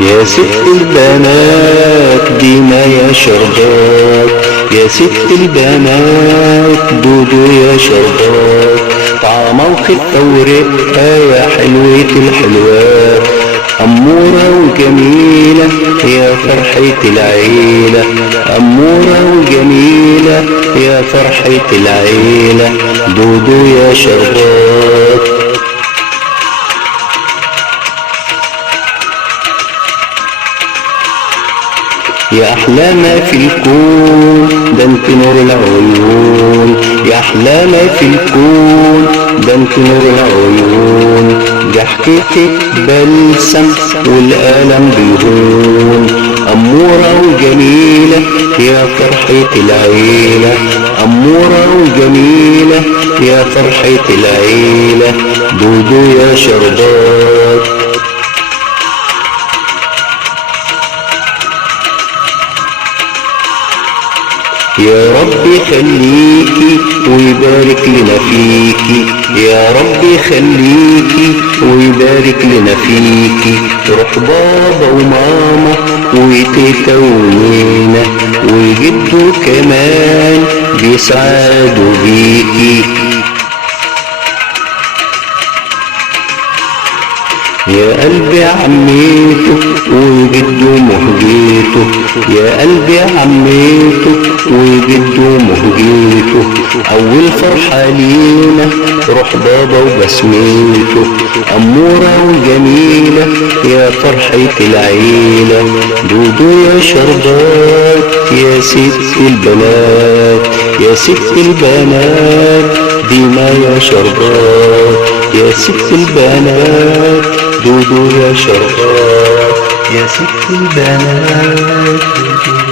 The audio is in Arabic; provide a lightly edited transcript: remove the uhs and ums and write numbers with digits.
يا ست البنات ديما يا شربات، يا ست البنات دودو يا شربات، طعمة وخفة ورقة يا حلوة الحلوات، أمورة وجميلة يا فرحة العيلة، أمورة وجميلة يا فرحة العيلة، دودو يا شربات. يا أحلى ما في الكون ده انت نور العيون، يا أحلى ما في الكون ده انت نور العيون، ضحكتك بلسم والألم بيهون، أمورة وجميلة يا فرحة العيلة، أمورة وجميلة يا فرحة العيلة، دودو يا شربات. يا رب خليكي ويبارك لنا فيكي، يا رب خليكي ويبارك لنا فيكي، روح بابا وماما وتيتا ونينا وجدو كمان بيسعدوا بيكي. يا قلبي عميته وجدو مهجيته، يا قلبي عميته وجدو مهجيته، أول فرحة لينا روح بابا وبسميته، أمورة وجميلة يا فرحة العيلة، دودو يا شربات يا ست البنات، يا ست البنات ديما يا شربات، يا ست البنات دودو يا شربات، يا ست البنات دودو.